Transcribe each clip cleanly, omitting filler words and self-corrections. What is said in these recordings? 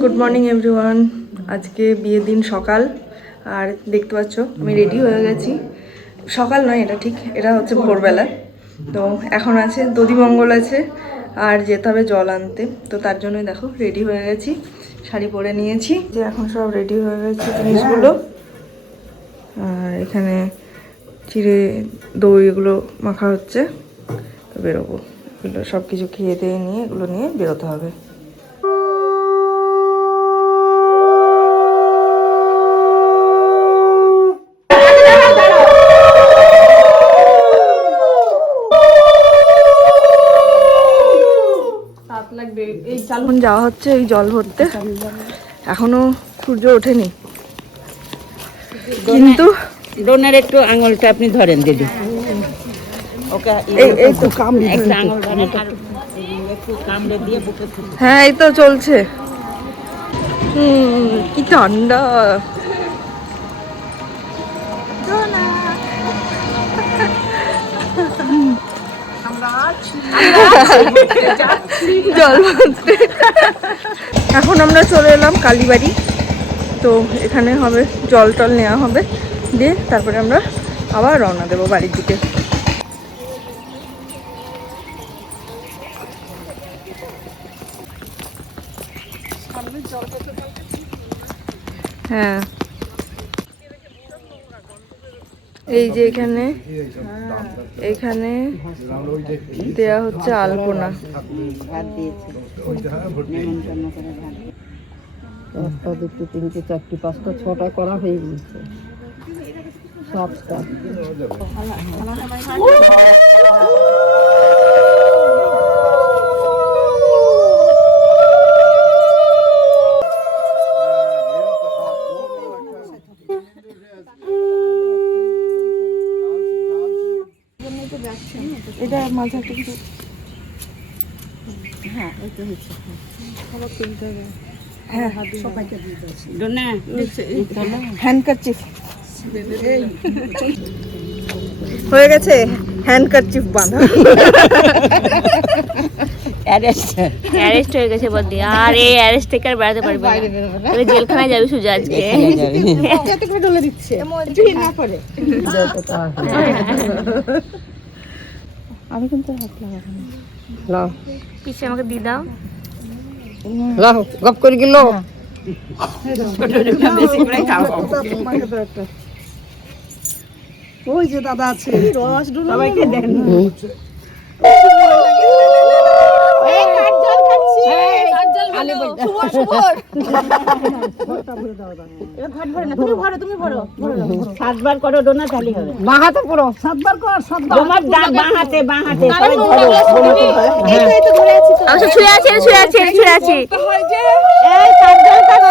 Good morning everyone. আজকে বিয়ের দিন সকাল, আর দেখতে পাচ্ছ আমি রেডি হয়ে গেছি। সকাল নয় এটা, ঠিক এটা হচ্ছে ভোরবেলা। তো এখন আছে দধিমঙ্গল আছে, আর যেতে হবে জল আনতে। তো তার জন্যই দেখো রেডি হয়ে গেছি, শাড়ি পরে নিয়েছি। যে এখন সব রেডি হয়ে গেছে জিনিসগুলো। আর এখানে চিড়ে দই এগুলো মাখা হচ্ছে, তো বেরোবো। এগুলো সব কিছু খেয়ে দিয়ে নিয়ে এগুলো নিয়ে বেরোতে হবে। এখন যাওয়া হচ্ছে এই জল ভরতে। এখনো সূর্য ওঠেনি, কিন্তু ডোনার একটু আঙুলটা আপনি ধরেন দিদি, ওকে এই তো কামড়ে একটা আঙুল ধরেন আর একটু কামড়ে দিয়ে বুকে হ্যাঁ এই তো চলছে। কি ঠান্ডা। জল ভরতে এখন আমরা চলে এলাম কালীবাড়ি। তো এখানে হবে জল টল নেওয়া হবে, দিয়ে তারপরে আমরা আবার রওনা দেবো বাড়ির দিকে। হ্যাঁ এই যে এখানে এখানে দেয়া হচ্ছে আলপনা। ভাত দিয়েছে, নেমন্তন্ন করে ভাত। একটা দুটো তিনটে চারটে পাঁচটা ছটা করা হয়ে গেছে, সাতটা। এটা মাঝে একটা কিছু, হ্যাঁ এই তো হচ্ছে, খাবার কিনতে হবে। হ্যাঁ সবাইকে দিয়ে দিচ্ছি। ডোনা হ্যান্ডকারচিফ হয়ে গেছে, হ্যান্ডকারচিফ বাঁধা। অ্যারেস্ট হয়ে গেছে বদি, আর এই অ্যারেস্ট থেকে আর বেড়াতে পারবে না, জেলখানায় যাবি সুজা আজকে। আমি কিন্তু হাত লাগাবো না। পিছে আমাকে দিয়ে দাও। গপ করে গেল। ওই যে দাদা আছে, রস সবাইকে দেন। সাতবার করো ডোনা, তাহলে হবে। বাঁ হাতে করো, সাতবার কর, সাতবার। বাঁ হাতে, বাঁ হাতে। আচ্ছা ছুঁয়ে আছি, ছুঁয়ে আছি, ছুঁয়ে আছি। এই সাতবার করো।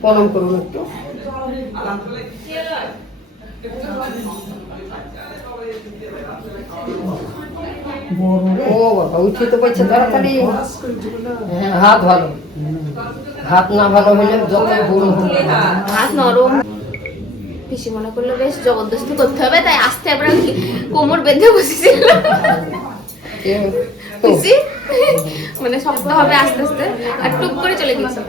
প্রণাম করুন একটু। ও বাবা উঠিতে পারছে তাড়াতাড়ি। হ্যাঁ হাত ভালো, হাত না ভালো হলে যত ভুল হাত নরম। পিসি মনে করলো বেশ জবরদস্তি করতে হবে, তাই আস্তে আমরা কোমর বেঁধে বসেছিল। পিসি মানে শক্ত হবে আস্তে আস্তে, আর টুক করে চলে গেছে।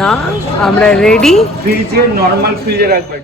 না আমরা রেডি। ফ্রিজে নরমাল ফ্রিজে রাখবেন।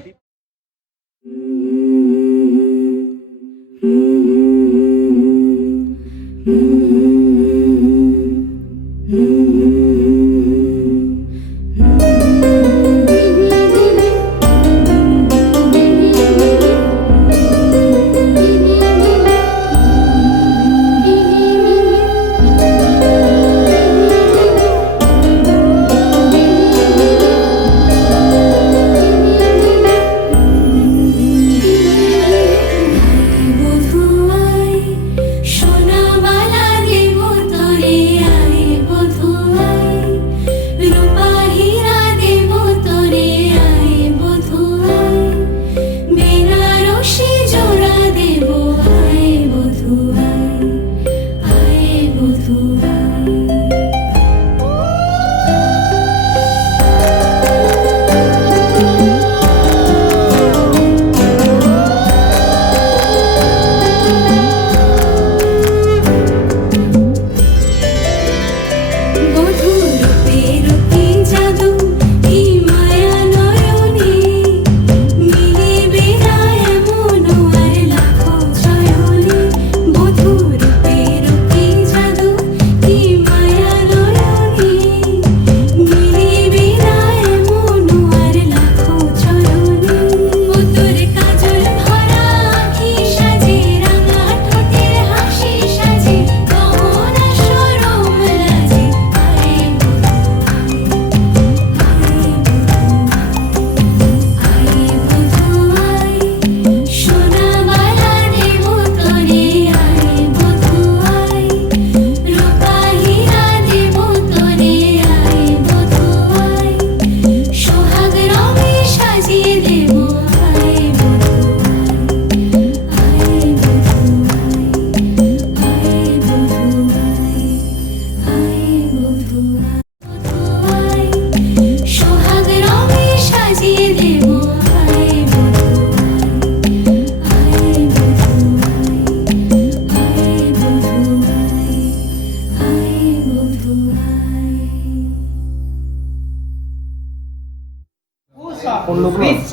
বিশ্ব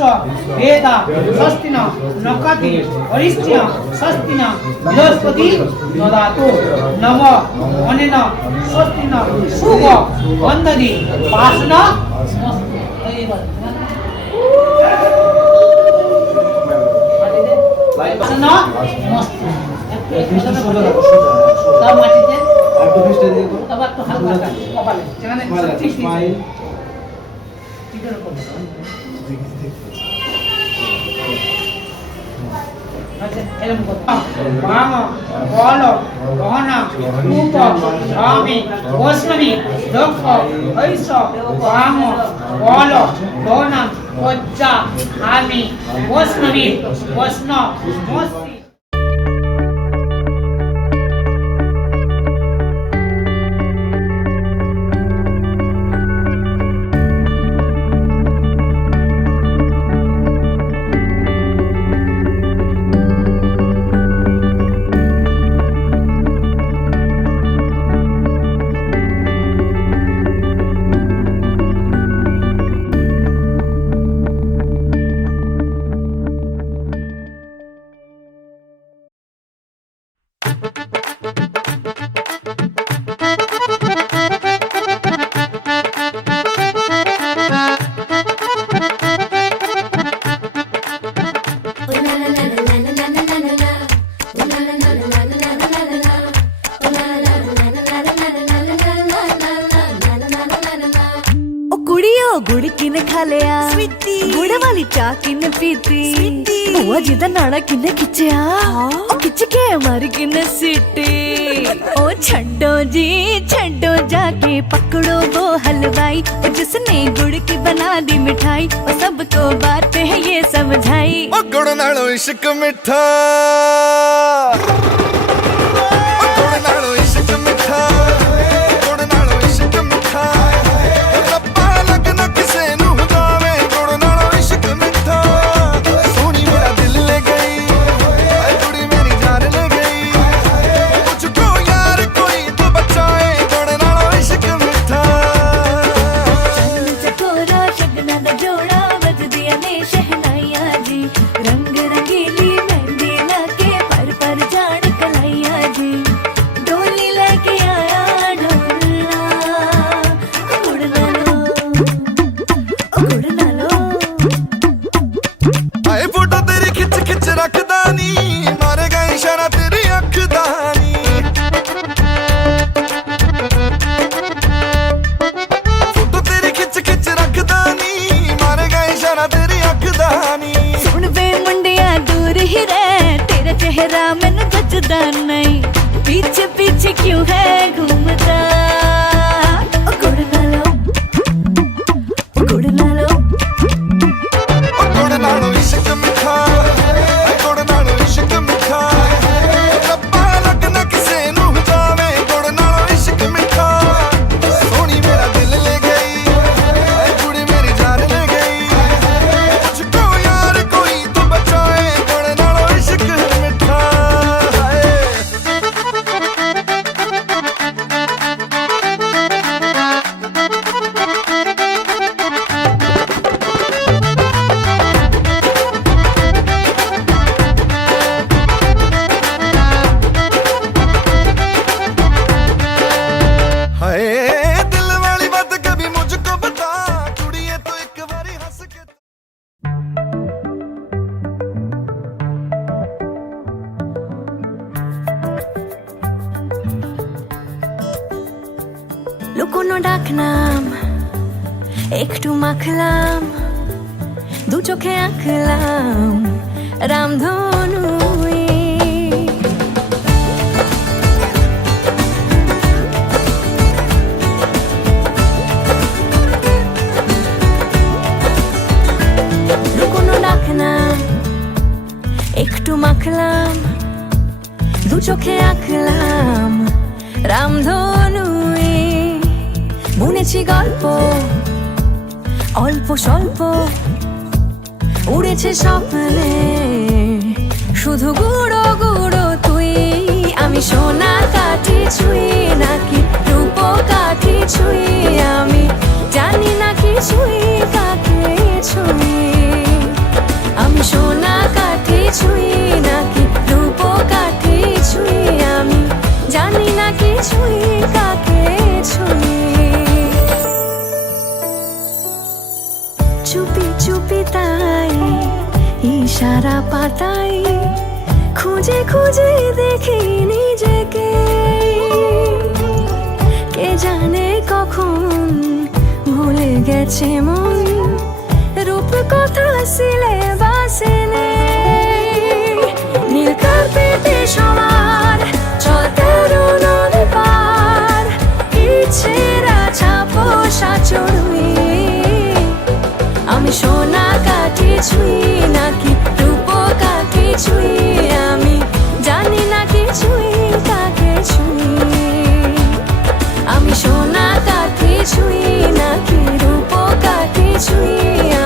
বেদা স্বস্তিন নক্ষতি অরিষ্ঠ্য স্বস্তিন বৃহস্পতি দদাতু নম অনেন স্বস্তিন শুভ বন্ধনি পাশন সব মাটিতে তবে একটু হালকা কপালে যেখানে ঠিক ঠিক এরকম এরকম বাম বল গহনা রূপ স্বামী বৈষ্ণবী দক্ষ হৈষ বাম বল গহনা পজ্জা আমি বৈষ্ণবী বৈষ্ণব মস্তি गुड़ किने खा लिया गुड़ वाली चाह किने पीती बुआ जी दा नाड़ा किने खिचया खिच के मारी किने सीटी ओ छड्डो जी छड्डो जाके पकड़ो वो हलवाई जिसने गुड़ की बना दी मिठाई वो सबको बात है ये समझाई ओ गुड़ नालो इश्क मिठा मैनू जचदा नहीं पीछे पीछे क्यों है घूमता ओ गुड़ ना लो गुड़ ना लो गुड़ नालो इश्क मिठा गुड़ नालो इश्क मिठा रब्बा लगना किसे नू जावे गुड़ नालो इश्क मिठा सोनी मेरा दिल ले गई कुड़ी मेरी जान ले गई मुझको यार कोई तो बचाए गुड़ नालो इश्क मिठा লুকোনো ডাক নাম একটু মাখলাম দু চোখে আঁকলাম রামধনু লুকোনো ডাক নাম একটু মাখলাম দু চোখে আঁকলাম রামধনু বুনেছি গল্প অল্প স্বল্প উড়েছে স্বপ্নে শুধু গুঁড়ো গুঁড়ো তুই আমি সোনা কাঠি ছুঁই নাকি রূপ কাঠি ছুঁই আমি জানি না কি ছুঁই কাকে ছুঁই ইশারা পাতাই খুঁজে খুঁজে দেখি নিজেকে, কে জানে কখন ভুলে গেছে মন রূপ কথা সিলেবাসে নেই। নীল কার্পেটে সবার চলতে নদী পার, ইচ্ছেরা ছাপোষা চড়ুই। আমি সোনা কাঠি ছুঁই নাকি রূপ কাঠি ছুঁই, আমি জানি না কিছুই কাকে ছুঁই। আমি সোনা কাঠি ছুঁই নাকি রূপ কাঠি ছুঁই,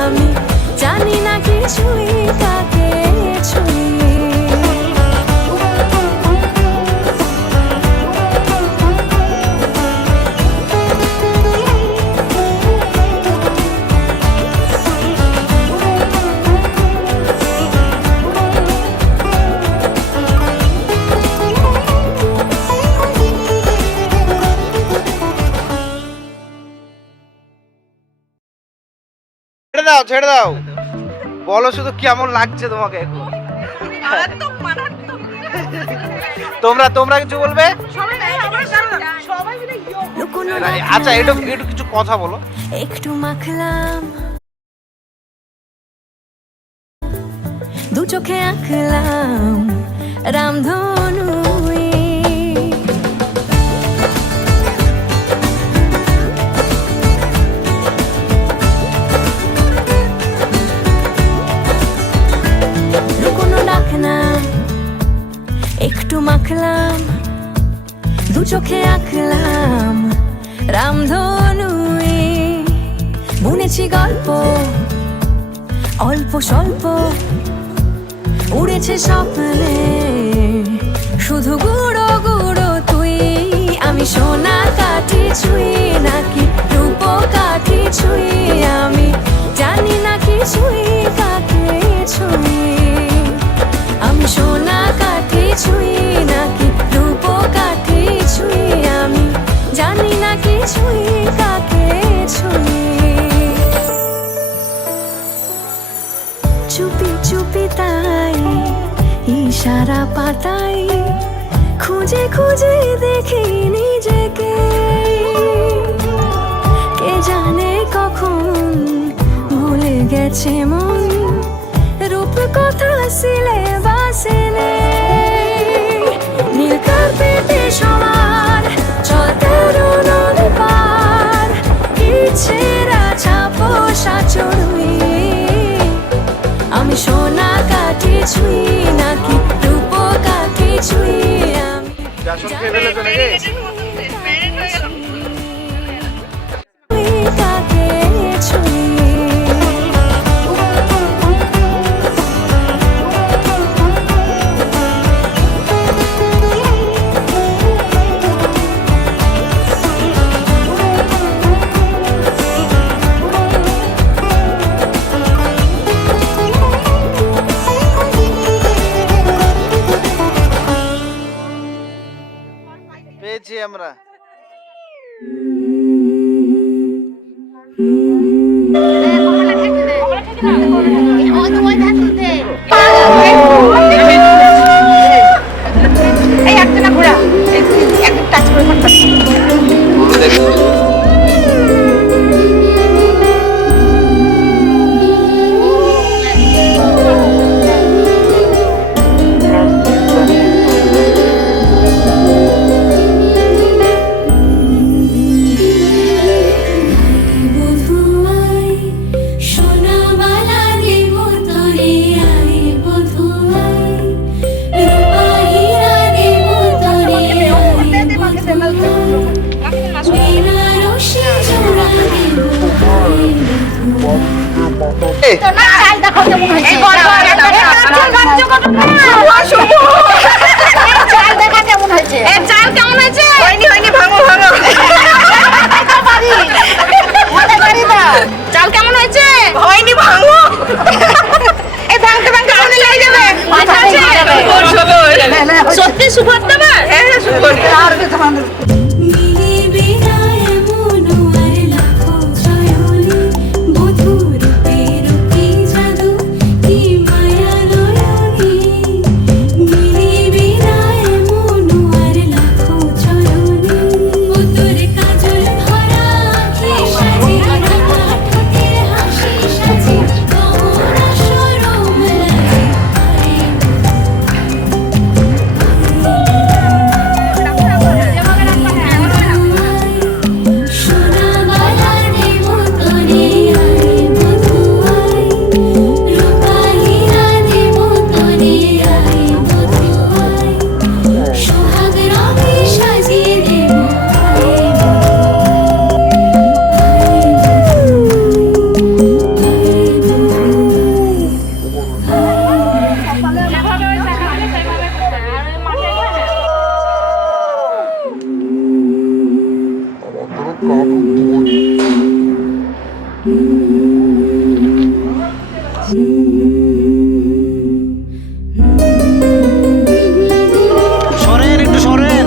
আমি জানি না কিছুই কাকে ছুঁই। ছেড়ে দাও, ছেড়ে দাও, বলো শুধু কেমন লাগছে তোমাকে এখন। তোমরা কিছু বলবে? আচ্ছা একটু কিছু কথা বলো। একটু মাখলাম দু চোখে আঁকলাম রামধনু, একটু মাখলাম দু চোখে আঁকলাম রামধনু, বুনেছি গল্প অল্প স্বল্প, উড়েছে স্বপ্নে শুধু গুঁড়ো গুঁড়ো তুই। আমি সোনা কাঠি ছুঁই নাকি রূপ কাঠি ছুঁই, আমি জানি না কিছুই কাকে ছুঁই। আমি সোনা কাঠি ছুঁই নাকি রূপ কাঠি ছুঁই, আমি জানি না কিছুই কাকে ছুঁই। চুপি চুপি তাই ইশারা পাতাই খুঁজে খুঁজে দেখি নিজেকে, কে জানে কখন ভুলে গেছে মন রূপ কথা সিলেবাসে নেই। নীল কার্পেটে সবার চলতে নদী পার, ইচ্ছেরা ছাপোষা চড়ুই। আমি সোনা কাঠি ছুঁই নাকি রূপ কাঠি ছুঁই, আমি বেসন খেয়ে ফেলেছো নাকি? কাকে ছুঁই। পেয়েছি আমরা। চাল কেমন হয়েছে? হয়নি, ভাঙো। এই ভাঙতে ভাঙতে মনে লেগে যাবে। সত্যি সুভদ্রা মা? হ্যাঁ সুভদ্রা। বধুর পেরুকি জাদু কি মায়া সরেন একটু সরেন,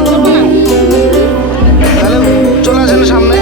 তাহলে চলে আসেন সামনে।